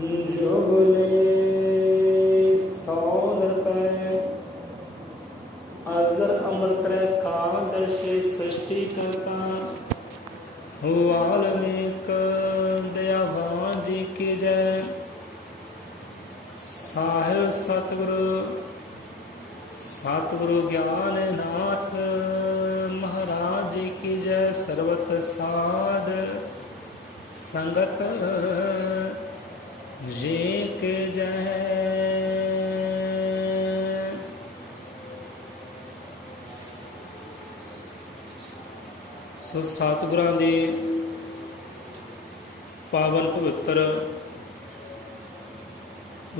जुगले 100 रुपये अजर अमृत कादर्शि सृष्टि करता वाल्मीक दयावान जी की जय। साहिब सतगुरु ज्ञाननाथ महाराज जी की जय। सर्वत साध संगत जी के जय। सो सतगुरां दी पावन पवित्र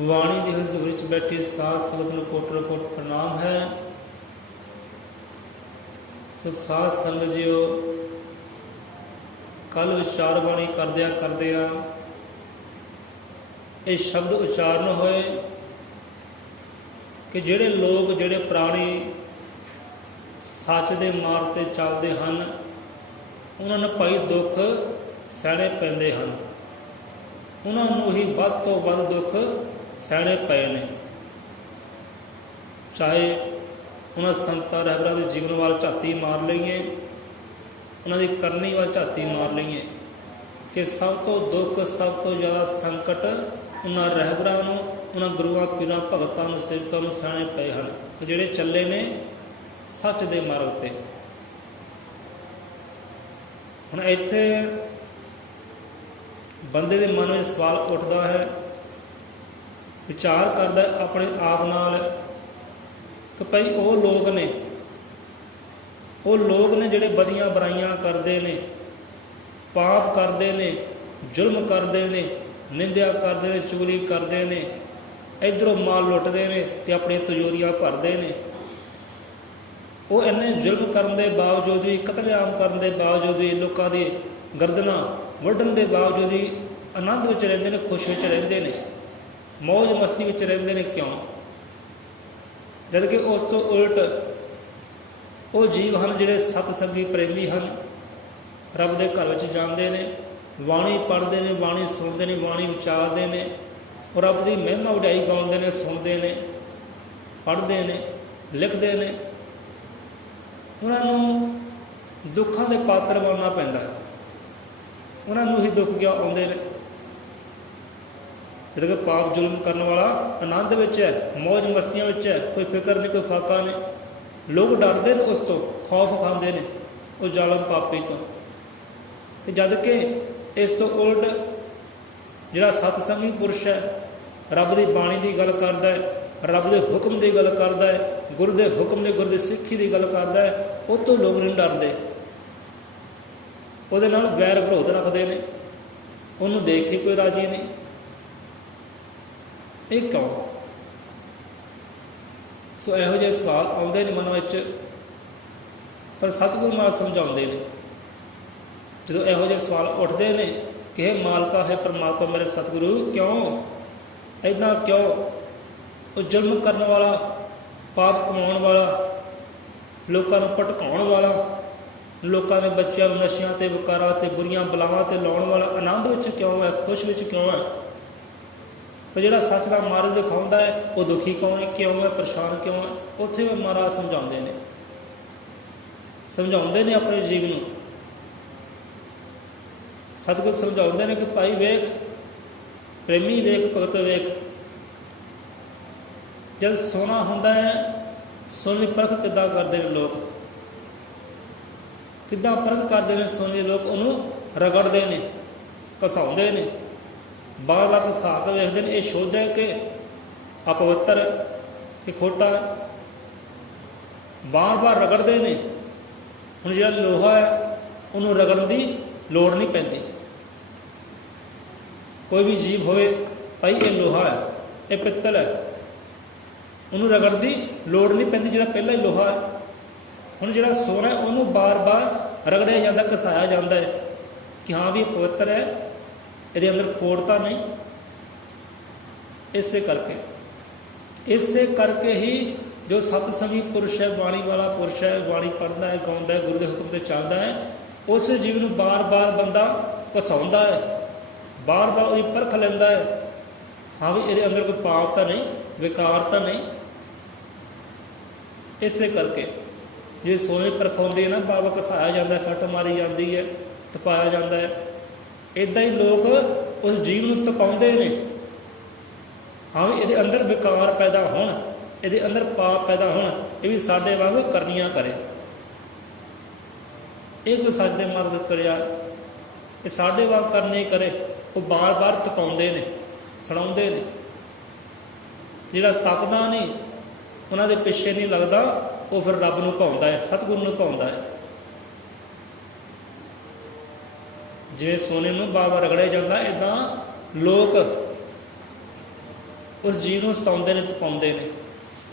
वाणी की हजूर विच बैठे साध संगत नूं कोट प्रणाम है। सो साध संगत जीओ, कल विचार बाणी करदिया ये शब्द उच्चारण होए कि जिहड़े लोग जिहड़े प्राणी सच दे मार्ग ते चलदे हन उन्हां नूं भाई दुख सहने पैंदे हन, उन्हां नूं ही वध तों वध दुख सहने पे ने। चाहे उन्होंने संतां रहबरां के जीवन वाल झाती मार लईए, उन्होंने करनी वाल झाती मार लईए कि सब तो दुख सब तो ज़्यादा संकट उन्होंने रहबरां नूं, उन्होंने गुरुआं पीरां भगतां नूं सेवकां नूं सहने पे हैं कि जिहड़े चले ने सच दे मार्ग ते। हुण इत्थे बंदे दे मन में सवाल उठदा है, विचार करता है अपने आप नाल कि भाई वो लोग ने जिहड़े बदियां बुराइयां करते हैं, पाप करते हैं, जुल्म करते हैं, निंदिया करते हैं, चुगली करते हैं, इधरों माल लुटते हैं तो अपनी तिजोरियां भरते हैं। वो इन्ने जुल्म करने के बावजूद भी, कतलेआम करने के बावजूद भी, लोगों की गर्दना वढ़न के बावजूद भी आनंद में रहते हैं, खुश में रहते हैं, मौज मस्ती में रहते हैं। क्यों? जबकि उस तो उलट वो जीव हैं जिहड़े सतसंगी प्रेमी हैं, रब के घर में जाते हैं, बाणी पढ़ते हैं, बाणी सुनते हैं, बाणी विचारते हैं, और रब की महिमा वड्याई गाते हैं, सुनते हैं, पढ़ते हैं, लिखते हैं। उन्होंने दुखों के पात्र बनना पैंदा है, उन्होंने ही दुख क्या आते हैं। जब पाप जुल्म करने वाला आनंद में है, मौज मस्तियों में है, कोई फिक्र नहीं, कोई फाका नहीं, लोग डरते हैं, उस तो खौफ खाते हैं उस जालम पापी तो। जद कि इस तो उल्ट जिहड़ा सतसंगी पुरुष है, रब की बाणी की गल करता है, रब के हुक्म की गल करता है, गुरु के हुक्म की, गुरु की सिक्खी की गल करता है, उस तो लोग नहीं डरते, उहदे नाल वैर विरोध रखते हैं, उन्होंने देख के कोई राजी नहीं। ये क्यों? सो इहो जिहे सवाल आउंदे ने मन में, पर सतगुरु महाराज समझाउंदे ने। जो इहो जिहे सवाल उठते हैं कि हे मालका, है परमात्मा मेरे सतगुरु, क्यों इदां क्यों? वो जुल्म करने वाला, पाप कमाने वाला, लोगों को भटकाने वाला, लोगों के बच्चों नशियां ते विकारां ते बुरियां बलावां ते लाने वाला आनंद विच क्यों है, खुश विच क्यों है? तो जिहड़ा सच का मार्ग दिखाता है वो दुखी क्यों है, परेशान क्यों है? उत्थे भी महाराज समझाते हैं अपने जीवन में। सतगुर समझाते हैं कि भाई वेख, प्रेमी वेख, भगत वेख, जब सोना होंदा है, सोने की परख किद्दां करते हैं लोग, किद्दां परख करते हैं सोने लोग, उन्होंने रगड़ते हैं, घसाउंदे हैं, बार बार घसा के वेखते हैं ये शुद्ध है कि अपवित्र है कि खोटा है, बार बार रगड़ते हैं। हुण जिहड़ा लोहा है उन्होंने रगड़न की लोड़ नहीं पैंदी। कोई भी जीव होवे, भाई ये लोहा है, ये पित्तल है, उन्होंने रगड़न की लोड़ नहीं पैंदी, जिहड़ा पहला ही लोहा है। हुण जिहड़ा सोना है उन्होंने बार बार रगड़िया जाता, घसाया जाता है कि हाँ भी पवित्र है, ये अंदर खोड़ता नहीं। इसे करके ही जो सतसंगी पुरुष है, बाणी वाला पुरुष है, बाणी पढ़ता है, गाँदा है, गुरु के हुक्म से चलता है, उस जीव में बार बार बंदा घसाउंदा है, बार बार उसकी परख लेंदा है हाँ भी ਇਹਦੇ ਅੰਦਰ ਕੋਈ ਪਾਪ ਤਾਂ ਨਹੀਂ, ਵਿਕਾਰ ਤਾਂ ਨਹੀਂ। ਇਸੇ ਕਰਕੇ ਜੇ ਸੋਨੇ ਪਰਖਾਉਂਦੇ ਨਾ ਬਾਬਾ ਘਸਾਇਆ ਜਾਂਦਾ, ਸੱਟ ਮਾਰੀ ਜਾਂਦੀ ਹੈ, ਤਪਾਇਆ ਜਾਂਦਾ ਹੈ। ਇੱਦਾਂ ਹੀ ਲੋਕ ਉਸ ਜੀਵ ਨੂੰ ਤਪਾਉਂਦੇ ਨੇ। ਹਾਂ ਵੀ ਇਹਦੇ ਅੰਦਰ ਵਿਕਾਰ ਪੈਦਾ ਹੋਣ, ਇਹਦੇ ਅੰਦਰ ਪਾਪ ਪੈਦਾ ਹੋਣ, ਇਹ ਵੀ ਸਾਡੇ ਵਾਂਗ ਕਰਨੀਆਂ ਕਰੇ। ਇਹ ਕੋਈ ਸਾਡੇ ਮਰਦ ਕਰਿਆ, ਇਹ ਸਾਡੇ ਵਾਂਗ ਕਰਨੇ ਕਰੇ। ਉਹ ਬਾਰ-ਬਾਰ ਤਪਾਉਂਦੇ ਨੇ, ਸੜਾਉਂਦੇ ਨੇ। ਜਿਹੜਾ ਤਪਦਾ ਨਹੀਂ, ਉਹਨਾਂ ਦੇ ਪਿੱਛੇ ਨਹੀਂ ਲੱਗਦਾ, ਉਹ ਫਿਰ ਰੱਬ ਨੂੰ ਭਾਉਂਦਾ ਹੈ, ਸਤਿਗੁਰੂ ਨੂੰ ਭਾਉਂਦਾ ਹੈ। ਜਿਵੇਂ ਸੋਨੇ ਨੂੰ ਬਾਰ-ਬਾਰ ਰਗੜਿਆ ਜਾਂਦਾ, ਇੱਦਾਂ ਲੋਕ ਉਸ ਜੀਵ ਨੂੰ ਸਤਾਉਂਦੇ ਨੇ, ਤਪਾਉਂਦੇ ਨੇ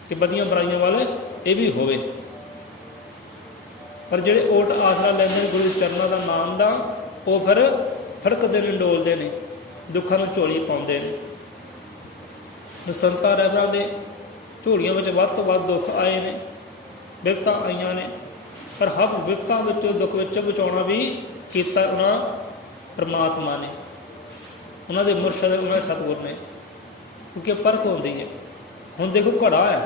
ਕਿ ਵਧੀਆਂ ਬੁਰਾਈਆਂ ਵੱਲ ਇਹ ਵੀ ਹੋਵੇ। ਪਰ ਜਿਹੜੇ ਓਟ ਆਸਰਾ ਲੈਂਦੇ ਨੇ ਗੁਰੂ ਚਰਨਾਂ ਦਾ ਨਾਮ ਦਾ, ਉਹ ਫਿਰ ਥੜਕਦੇ ਨੇ, ਡੋਲਦੇ ਨੇ, ਦੁੱਖਾਂ ਨੂੰ ਝੋਲੀ ਪਾਉਂਦੇ ਨੇ। ਸੰਤਾਂ ਰਹਿਬਰਾਂ ਦੇ ਝੋਲੀਆਂ ਵਿੱਚ ਵੱਧ ਤੋਂ ਵੱਧ ਦੁੱਖ ਆਏ ਨੇ, ਬਿਪਤਾ ਆਈਆਂ ਨੇ, ਪਰ ਹਰ ਬਿਪਤਾ ਵਿੱਚੋਂ, ਦੁੱਖ ਵਿੱਚੋਂ ਬਚਾਉਣਾ ਵੀ ਕੀਤਾ ਉਹਨਾਂ ਪਰਮਾਤਮਾ ਨੇ, ਉਹਨਾਂ ਦੇ ਮੁਰਸ਼ਦ, ਉਹਨਾਂ ਦੇ ਸਤਿਗੁਰ ਨੇ। ਕਿਉਂਕਿ ਪਰਖ ਹੁੰਦੀ ਹੈ। ਹੁਣ ਦੇਖੋ ਘੜਾ ਹੈ,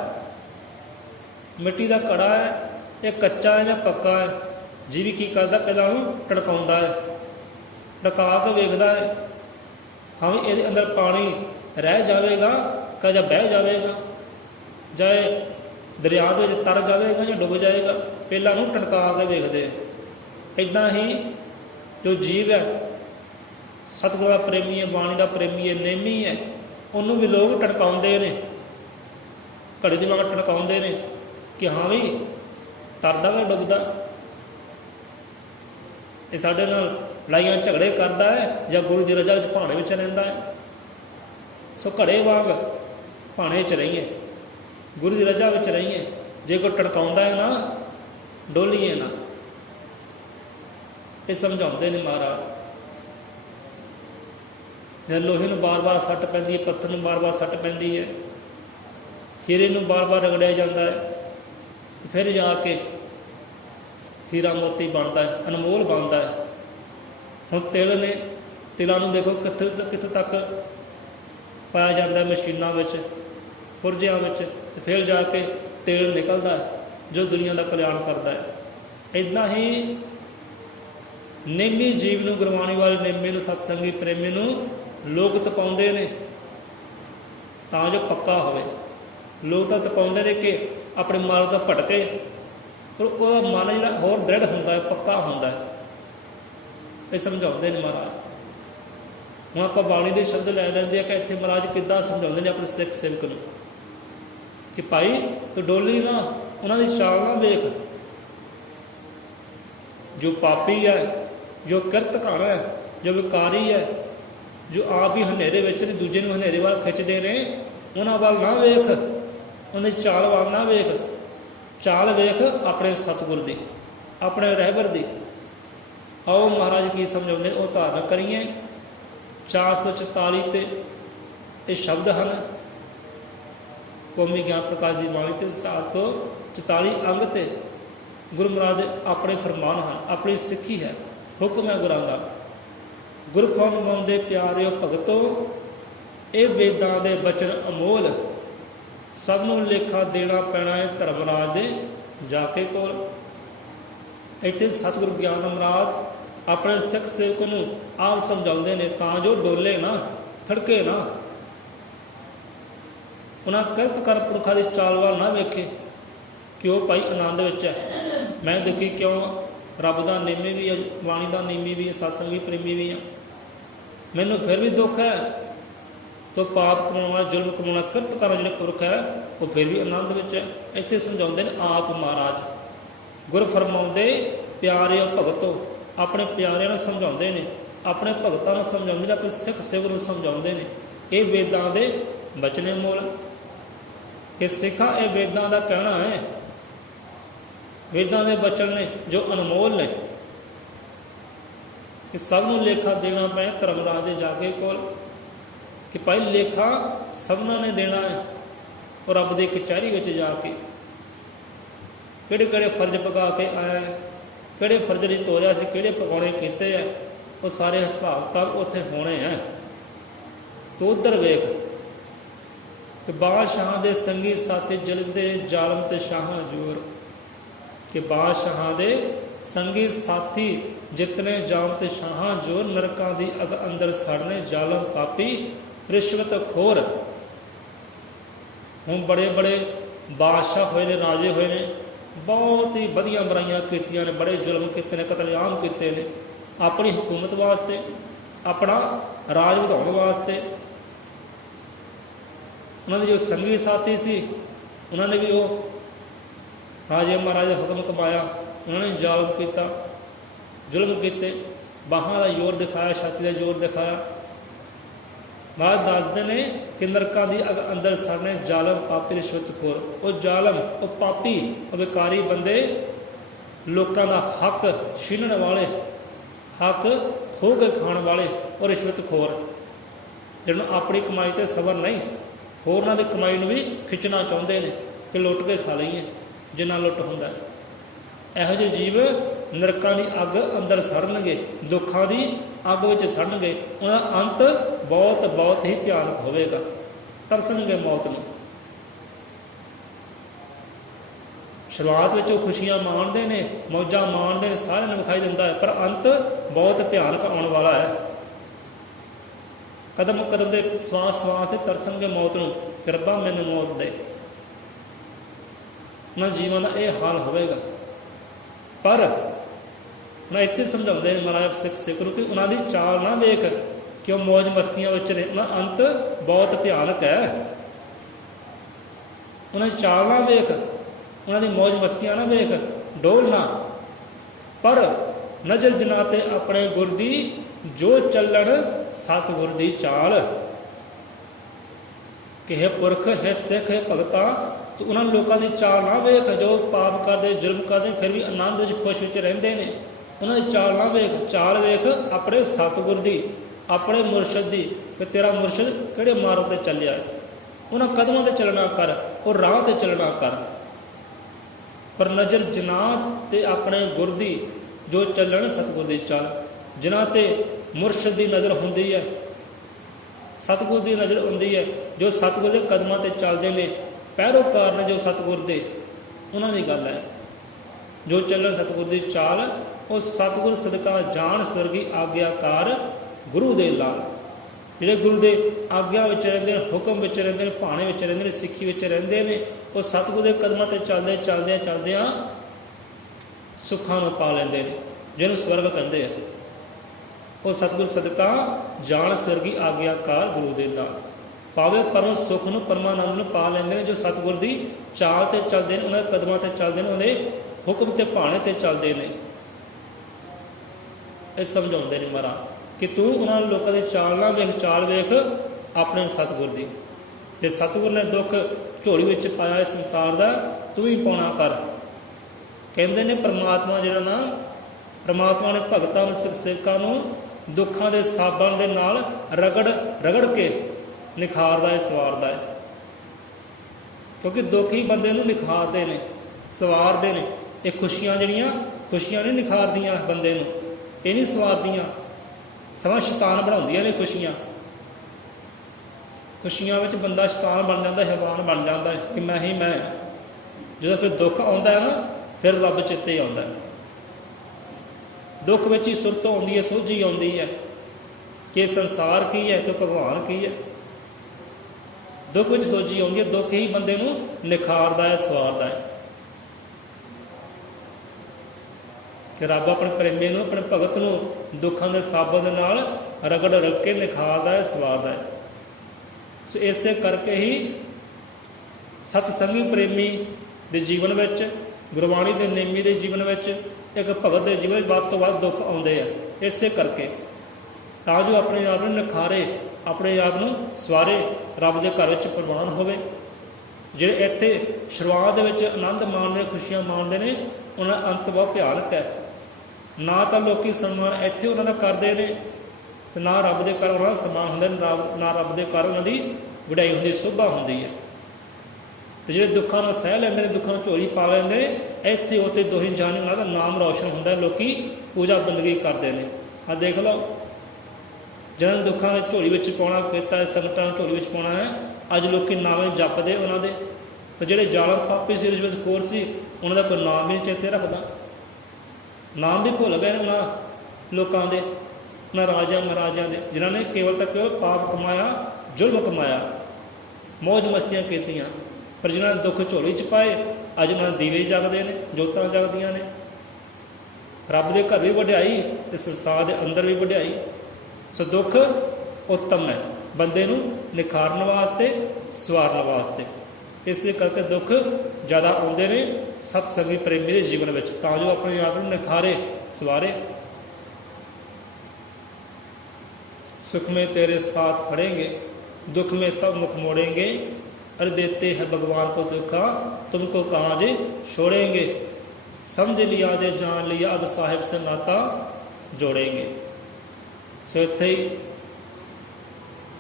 ਮਿੱਟੀ ਦਾ ਘੜਾ ਹੈ, ਇਹ ਕੱਚਾ ਹੈ ਜਾਂ ਪੱਕਾ ਹੈ। ਜੀਵੀ ਕੀ ਕਰਦਾ, ਪਹਿਲਾਂ ਉਹਨੂੰ ਟੜਕਾਉਂਦਾ ਹੈ, ਟੜਕਾ ਕੇ ਵੇਖਦਾ ਹੈ ਹਾਂ ਵੀ ਇਹਦੇ ਅੰਦਰ ਪਾਣੀ ਰਹਿ ਜਾਵੇਗਾ ਕਿ ਜਾਂ ਬਹਿ ਜਾਵੇਗਾ, ਜਾਂ ਦਰਿਆ ਦੇ ਵਿੱਚ ਤਰ ਜਾਵੇਗਾ ਜਾਂ ਡੁੱਬ ਜਾਏਗਾ। ਪਹਿਲਾਂ ਉਹਨੂੰ ਟੜਕਾ ਕੇ ਵੇਖਦੇ। ਇੱਦਾਂ ਹੀ ਜੋ ਜੀਵ ਹੈ, ਸਤਿਗੁਰੂ ਦਾ ਪ੍ਰੇਮੀ ਹੈ, ਬਾਣੀ ਦਾ ਪ੍ਰੇਮੀ ਹੈ, ਨੇਮੀ ਹੈ, ਉਹਨੂੰ ਵੀ ਲੋਕ ਟੜਕਾਉਂਦੇ ਨੇ, ਘੜੇ ਦੀ ਵਾਂਗ ਟੜਕਾਉਂਦੇ ਨੇ ਕਿ ਹਾਂ ਵੀ ਤਰਦਾ ਕਿ ਡੁੱਬਦਾ। ਇਹ ਸਾਡੇ ਨਾਲ ਲੜਾਈਆਂ ਝਗੜੇ ਕਰਦਾ ਹੈ ਜਾਂ ਗੁਰੂ ਦੀ ਰਜ਼ਾ ਵਿੱਚ ਭਾਣੇ ਵਿੱਚ ਰਹਿੰਦਾ ਹੈ। ਸੋ ਘੜੇ ਵਾਂਗ ਭਾਣੇ 'ਚ ਰਹੀਏ, ਗੁਰੂ ਦੀ ਰਜ਼ਾ ਵਿੱਚ ਰਹੀਏ। ਜੇ ਕੋਈ ਟੜਕਾਉਂਦਾ ਹੈ ਨਾ, ਡੋਲੀਏ ਨਾ। ਇਹ ਸਮਝਾਉਂਦੇ ਨੇ ਮਹਾਰਾਜ। ਜਦ ਲੋਹੇ ਨੂੰ ਬਾਰ-ਬਾਰ ਸੱਟ ਪੈਂਦੀ ਹੈ, ਪੱਥਰ ਨੂੰ ਬਾਰ-ਬਾਰ ਸੱਟ ਪੈਂਦੀ ਹੈ, ਹੀਰੇ ਨੂੰ ਬਾਰ-ਬਾਰ ਰਗੜਿਆ ਜਾਂਦਾ ਹੈ, ਤੇ ਫਿਰ ਜਾ ਕੇ ਹੀਰਾ ਮੋਤੀ ਬਣਦਾ ਹੈ, ਅਨਮੋਲ ਬਣਦਾ ਹੈ। ਹੁਣ ਤਿਲ ਨੇ, ਤਿਲਾਂ ਨੂੰ ਦੇਖੋ ਕਿੱਥੋਂ ਤੱਕ ਪਾਇਆ ਜਾਂਦਾ ਮਸ਼ੀਨਾਂ ਵਿੱਚ, ਪੁਰਜਿਆਂ ਵਿੱਚ, ਤੇ ਫਿਰ ਜਾ ਕੇ ਤੇਲ ਨਿਕਲਦਾ ਹੈ ਜੋ ਦੁਨੀਆ ਦਾ ਕਲਿਆਣ ਕਰਦਾ ਹੈ। ਇੱਦਾਂ ਹੀ ਨੇਮੀ ਜੀਵ ਨੂੰ, ਗੁਰਬਾਣੀ ਵਾਲੇ ਨੇਮੇ ਨੂੰ, ਸਤਸੰਗੀ ਪ੍ਰੇਮੀ ਨੂੰ ਲੋਕ ਤਪਾਉਂਦੇ ਨੇ ਤਾਂ ਜੋ ਪੱਕਾ ਹੋਵੇ। ਲੋਕ ਤਾਂ ਤਪਾਉਂਦੇ ਨੇ ਕਿ ਆਪਣੇ ਮਾਰਗ ਤੋਂ ਭਟਕੇ, ਪਰ ਉਹਦਾ ਮਨ ਜਿਹੜਾ ਹੋਰ ਦ੍ਰਿੜ ਹੁੰਦਾ ਹੈ, ਪੱਕਾ ਹੁੰਦਾ ਹੈ। ਇਹ ਸਮਝਾਉਂਦੇ ਨੇ ਮਹਾਰਾਜ। ਹੁਣ ਆਪਾਂ ਬਾਣੀ ਦੇ ਸ਼ਬਦ ਲੈ ਲੈਂਦੇ ਆ ਕਿ ਇੱਥੇ ਮਹਾਰਾਜ ਕਿੱਦਾਂ ਸਮਝਾਉਂਦੇ ਨੇ ਆਪਣੇ ਸਿੱਖ ਸੇਵਕ ਨੂੰ ਕਿ ਭਾਈ ਤੂੰ ਡੋਲੀ ਨਾ, ਉਹਨਾਂ ਦੀ ਚਾਲ ਨਾ ਵੇਖ। ਜੋ ਪਾਪੀ ਹੈ, ਜੋ ਕਿਰਤ ਘਾਣਾ ਹੈ, ਜੋ ਵਿਕਾਰੀ ਹੈ, ਜੋ ਆਪ ਹੀ ਹਨੇਰੇ ਵਿੱਚ ਤੇ ਦੂਜੇ ਨੂੰ ਹਨੇਰੇ ਵੱਲ ਖਿੱਚਦੇ ਨੇ, ਉਹਨਾਂ ਵੱਲ ਨਾ ਵੇਖ, ਉਹਨਾਂ ਦੀ ਚਾਲ ਵੱਲ ਨਾ ਵੇਖ। ਚਾਲ ਵੇਖ ਆਪਣੇ ਸਤਿਗੁਰ ਦੀ, ਆਪਣੇ ਰਹਿਬਰ ਦੀ। ਆਓ ਮਹਾਰਾਜ ਕੀ ਸਮਝਾਉਂਦੇ ਉਹ ਧਾਰਨ ਕਰੀਏ। 444 ਤੇ ਇਹ ਸ਼ਬਦ ਹਨ ਕੌਮੀ ਗਿਆਨ ਪ੍ਰਕਾਸ਼ ਦੀ ਬਾਣੀ, ਤੇ 444 ਅੰਗ ਤੇ ਗੁਰੂ ਮਹਾਰਾਜ ਦੇ ਆਪਣੇ ਫਰਮਾਨ ਹਨ, ਆਪਣੀ ਸਿੱਖੀ ਹੈ, ਹੁਕਮ ਹੈ ਗੁਰਾਂ ਦਾ। ਗੁਰ ਫਰਮਾਉਂਦੇ ਪਿਆਰਿਓ ਭਗਤੋ, ਇਹ ਵੇਦਾਂ ਦੇ ਬਚਨ ਅਮੋਲ, ਸਭ ਨੂੰ ਲੇਖਾ ਦੇਣਾ ਪੈਣਾ ਹੈ ਧਰਮਰਾਜ ਦੇ ਜਾ ਕੇ ਕੋਲ। ਇੱਥੇ ਸਤਿਗੁਰੂ ਗਿਆਨ ਮਹਾਰਾਜ ਆਪਣੇ ਸਿੱਖ ਸੇਵਕ ਨੂੰ ਆਪ ਸਮਝਾਉਂਦੇ ਨੇ ਤਾਂ ਜੋ ਡੋਲੇ ਨਾ, ਥੜਕੇ ਨਾ। ਉਹਨਾਂ ਕਿਰਤ ਕਰ ਪੁਰਖਾਂ ਦੀ ਚਾਲ ਵੱਲ ਨਾ ਵੇਖੇ ਕਿ ਉਹ ਭਾਈ ਆਨੰਦ ਵਿੱਚ ਹੈ, ਮੈਂ ਦੁਖੀ ਕਿਉਂ। ਰੱਬ ਦਾ ਨੇਮੀ ਵੀ ਹੈ, ਬਾਣੀ ਦਾ ਨੇਮੀ ਵੀ ਹੈ, ਸਤਸੰਗੀ ਪ੍ਰੇਮੀ ਵੀ ਹੈ, ਮੈਨੂੰ ਫਿਰ ਵੀ ਦੁੱਖ ਹੈ। ਤੋ ਪਾਪ ਕਮਾਉਣਾ, ਜ਼ੁਲਮ ਕਮਾਉਣਾ, ਕਿਰਤ ਕਰਨ ਜਿਹੜੇ ਪੁਰਖ ਹੈ ਉਹ ਫਿਰ ਵੀ ਆਨੰਦ ਵਿੱਚ ਹੈ। ਇੱਥੇ ਸਮਝਾਉਂਦੇ ਨੇ ਆਪ ਮਹਾਰਾਜ। ਗੁਰ ਫਰਮਾਉਂਦੇ ਪਿਆਰਿਓ ਭਗਤੋ, ਆਪਣੇ ਪਿਆਰਿਆਂ ਨੂੰ ਸਮਝਾਉਂਦੇ ਨੇ, ਆਪਣੇ ਭਗਤਾਂ ਨੂੰ ਸਮਝਾਉਂਦੇ ਨੇ, ਆਪਣੇ ਸਿੱਖ ਸੇਵਕ ਨੂੰ ਸਮਝਾਉਂਦੇ ਨੇ। ਇਹ ਵੇਦਾਂ ਦੇ ਬਚਨੇ ਮੋਲ ਕਿ ਸਿੱਖਾਂ ਇਹ ਵੇਦਾਂ ਦਾ ਕਹਿਣਾ ਹੈ, ਵੇਦਾਂ ਦੇ ਬਚਨ ਨੇ ਜੋ ਅਨਮੋਲ ਨੇ, ਕਿ ਸਭ ਨੂੰ ਲੇਖਾ ਦੇਣਾ ਪਏ ਧਰਮਰਾਜ ਦੇ ਜਾ ਕੇ ਕੋਲ। ਕਿ ਭਾਈ ਲੇਖਾ ਸਭਨਾਂ ਨੇ ਦੇਣਾ ਹੈ, ਉਹ ਰੱਬ ਦੀ ਕਚਹਿਰੀ ਵਿੱਚ ਜਾ ਕੇ ਕਿਹੜੇ ਕਿਹੜੇ ਫਰਜ਼ ਪਕਾ ਕੇ ਆਇਆ ਹੈ, ਕਿਹੜੇ ਫਰਜ਼ ਲਈ ਤੋਰਿਆ ਸੀ, ਕਿਹੜੇ ਪਕਾਉਣੇ ਕੀਤੇ ਹੈ, ਉਹ ਸਾਰੇ ਹਿਸਾਬ ਕਿਤਾਬ ਉੱਥੇ ਹੋਣੇ ਹੈ। ਤੂੰ ਉੱਧਰ ਵੇਖ, कि बादशाह दे संगी साथी जलते जालम ते शाह जोर, कि बादशाह दे संगी साथी जितने जालम ते शाह जोर, नरकां दी अग अंदर सड़ने जालम पापी रिश्वत खोर। हुण बड़े बड़े बादशाह होए ने, राजे होए ने, बहुत ही वधिया बुराइयां कीतियां ने, बड़े जुल्म कीते ने, कतलेआम कीते ने अपनी हुकूमत वास्ते, अपना राज वधाउण वास्ते। उन्होंने जो संगी साथी सी उन्होंने भी वो राजे महाराजे हुक्म कमाया, उन्होंने जालम किया, जुल्म किए, बाहां का जोर दिखाया, छाती का जोर दिखाया। महाराज दसते ने कि नरकां दी अग अंदर सड़ने जालम पापी रिश्वतखोर। वो जालम, वो पापी, वो विकारी बंदे, लोगों का हक छीनण वाले, हक खो के खाण वाले और रिश्वतखोर, जिन्होंने अपनी कमाई ते सबर नहीं, होरनां दी कमाई नूं भी खिच्चना चाहुंदे ने कि लुट के खा लईए जिन्ना लुट हुंदा है। इहो जिहे जीव नरकां दी अग अंदर सड़नगे, दुखां दी अग विच सड़नगे, उन्हां दा अंत बहुत बहुत ही भयानक होवेगा, तरसणगे मौत नूं। शुरुआत में खुशियां माणते हैं, मौजा माणते हैं, सारे विखाई दिता है, पर अंत बहुत भयानक आने वाला है। कदम कदम के श्वास श्वास से तरसणगे मौत नूं, कि रब्बा मैनूं मौत दे। उन्होंने जीवन का यह हाल होगा। पर मैं इतने समझाते हैं महाराज सिख नूं कि उन्होंने चाल ना वेख कि वह मौज मस्तियों में रहे, उन्होंने अंत बहुत भयानक है। उन्होंने चाल ना वेख, उन्होंने मौज मस्तियां ना वेख, डोल ना, पर नजर जना ते अपने गुर दी, जो चलन सतगुर दी चाल। कि है पुरख, है सिख, है भगता, तो उन्होंने लोगों की चाल ना वेख जो पाप करते, जुर्म करते, फिर भी आनंद खुश रहते हैं। उन्होंने चाल ना वेख, चाल वेख अपने सतगुर दी, अपने मुरशद दी, कि तेरा मुरशद किहड़े मार्ग ते चलिया है, उन्होंने कदमों ते चलना कर और राह ते चलना कर। पर नज़र जिन्हां ते अपने गुर दी, जो चलन सतगुर दी चाल। जिन्हां ते मुरशद की नज़र हुंदी है, सतगुर की नज़र हुंदी है, जो सतगुर के कदमां ते चलते हैं, पैरोकार ने जो सतगुर दे, उन्हां दी गल है। जो चलन सतगुर की चाल, वो सतगुर सदका जान स्वर्गी आग्याकार गुरु दे लाल। जिहड़े गुरु के आग्या विच रहिंदे, हुक्म विच रहिंदे, भाणे विच रहिंदे, सिੱਖੀ विच रहिंदे ने, वो सतगुर के कदमां ते चलदे चलदे चलदियां सुखां नूं पा लैंदे ने, जिहनूं स्वर्ग कहंदे आ। वो सतगुर सदका जान स्वर्गी आग्याकार गुरु दे लाल पावे परम सुख नूं, परमानंद नूं पा लैंदे ने, जो सतगुर की चाल ते चलदे ने, उन्हां दे कदमां ते चलदे ने, उहदे हुक्म ते भाणे ते चलदे ने। ये समझाउंदे ने महाराज कि तू उन्होंने लोगों की चाल ना वेख, चाल वेख अपने सतगुर की। जे सतगुर ने दुख झोली में पाया इस संसार का, तू ही पाउणा कर। कहते ने परमात्मा जिहड़ा ना, परमात्मा ने भगतां नूं, सिखां नूं दुखां दे साबण दे नाल रगड़ रगड़ के निखारदा है, सवारदा है। क्योंकि दुख ही बंदे नूं निखारदे ने, सवारदे ने। ये खुशियां जिहड़ियां, खुशियां नहीं निखारदियां बंदे नूं, ये नहीं सवारदियां, समा शैतान बनाउंदियां ने खुशियां। खुशियां विच बंदा शैतान बन जाता, हैवान बन जाता है कि मैं ही मैं। जो फिर दुख आता है ना, फिर रब चेते आता है। दुख विच ही सुरत आउंदी है, सोझी आउंदी है कि संसार की है तो भगवान की है। दुख विच सोझी आउंदी है, दुख ही बंदे नूं निखारदा है, सवारदा है। कि रब अपने प्रेमी नूं, अपने भगत नूं दुखों के साबन दे नाल रगड़ रग के निखारदा है, सवारदा है। सो इस करके ही सतसंगी प्रेमी के जीवन में, गुरबाणी के नेमी के जीवन में, एक भगत के जीवन वध तो वध दुख आउंदे आ। इस करके तां जो अपने आप नूं निखारे, अपने आप नूं सवारे, रब के घर में प्रवान होवे। जिहड़े इत्थे शुरुआत में आनंद माणदे, खुशियां माणदे ने, उन्हां दा अंत बहुत भयानक है। ना तो लोग सम्मान इत्थे उन्होंने करते हैं, ना रब के घर उन्होंने सम्मान होंगे, ना रब के घर उन्होंने वड्याई होंगी, शोभा होंगी है। तो जो दुखों को सह लेंगे, दुखों को झोली पा लेंगे, इतने उत्ते दोही जाने उन्होंने नाम रोशन होंगे, लोग पूजा बंदगी करते हैं। हाँ देख लो, ਜਿਹਨਾਂ ਨੇ ਦੁੱਖਾਂ ਦੇ ਝੋਲੀ ਵਿੱਚ ਪਾਉਣਾ ਕੀਤਾ ਹੈ, ਸੰਕਟਾਂ ਨੂੰ ਝੋਲੀ ਵਿੱਚ ਪਾਉਣਾ ਹੈ, ਅੱਜ ਲੋਕੀ ਨਾਮ ਜਪਦੇ ਉਹਨਾਂ ਦੇ। ਤੇ ਜਿਹੜੇ ਜ਼ਾਲਮ ਪਾਪੀ ਸੀ, ਰਿਸ਼ਵਤਖੋਰ ਸੀ, ਉਹਨਾਂ ਦਾ ਕੋਈ ਨਾਮ ਵੀ ਨਹੀਂ ਚੇਤੇ ਰੱਖਦਾ। ਨਾਮ ਵੀ ਭੁੱਲ ਗਏ ਉਹਨਾਂ ਲੋਕਾਂ ਦੇ, ਉਹਨਾਂ ਰਾਜਿਆਂ ਮਹਾਰਾਜਿਆਂ ਦੇ, ਜਿਨ੍ਹਾਂ ਨੇ ਕੇਵਲ ਤਾਂ ਕੇਵਲ ਪਾਪ ਕਮਾਇਆ, ਜ਼ੁਲਮ ਕਮਾਇਆ, ਮੌਜ ਮਸਤੀਆਂ ਕੀਤੀਆਂ। ਪਰ ਜਿਨ੍ਹਾਂ ਨੇ ਦੁੱਖ ਝੋਲੀ 'ਚ ਪਾਏ, ਅੱਜ ਉਹਨਾਂ ਦੇ ਦੀਵੇ ਜਗਦੇ ਨੇ, ਜੋਤਾਂ ਜਗਦੀਆਂ ਨੇ। ਰੱਬ ਦੇ ਘਰ ਵੀ ਵਡਿਆਈ ਅਤੇ ਸੰਸਾਰ ਦੇ ਅੰਦਰ ਵੀ ਵਡਿਆਈ। ਸੋ ਦੁੱਖ ਉੱਤਮ ਹੈ ਬੰਦੇ ਨੂੰ ਨਿਖਾਰਨ ਵਾਸਤੇ, ਸਵਾਰਨ ਵਾਸਤੇ। ਇਸੇ ਕਰਕੇ ਦੁੱਖ ਜ਼ਿਆਦਾ ਆਉਂਦੇ ਨੇ ਸਤਸੰਗੀ ਪ੍ਰੇਮੀ ਦੇ ਜੀਵਨ ਵਿੱਚ, ਤਾਂ ਜੋ ਆਪਣੇ ਆਪ ਨੂੰ ਨਿਖਾਰੇ, ਸਵਾਰੇ। सुख में तेरे साथ खड़ेंगे, दुख में सब मुख मोड़ेंगे, अरे देते हैं भगवान को दुखा, तुमको कहाँ जे छोड़ेंगे। समझ लिया जे जान लिया, अब साहिब से नाता जोड़ेंगे। सो इत्थे ही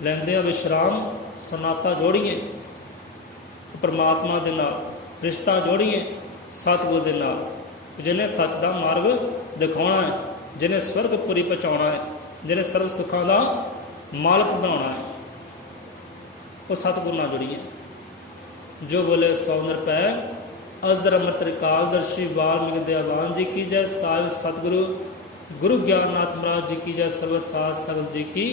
लैंदे विश्राम, सनाता जोड़िए परमात्मा दे नाल, रिश्ता जोड़िए सतगुर दे नाल, जिन्हें सच का मार्ग दिखाना है, जिन्हें स्वर्गपुरी पहुँचाना है, जिन्हें सर्व सुखों का मालक बनाना है, वो सतगुर नाल जुड़िए। जो बोले सौ निरपै अजर अमृत त्रिकालदर्शी वाल्मीकि दयावान जी की जय। साहिब सतगुरु गुरु ज्ञाननाथ महाराज जी की जय। सर्व साध संगत जी की